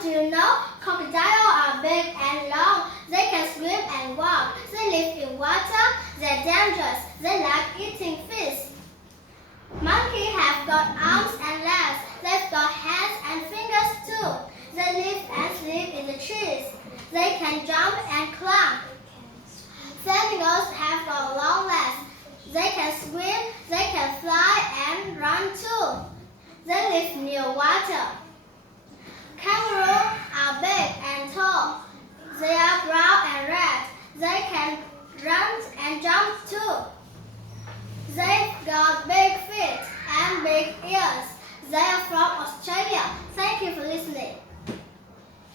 Do you know crocodiles are big and long? They can swim and walk. They live in water. They're dangerous. They like eating fish. Monkeys have got arms and legs. They've got hands and fingers too. They live and sleep in the trees. They can jump and climb. Flamingos have got long legs. They can swim. They can fly and run too. They live near water. Kangaroos are big and tall. They are brown and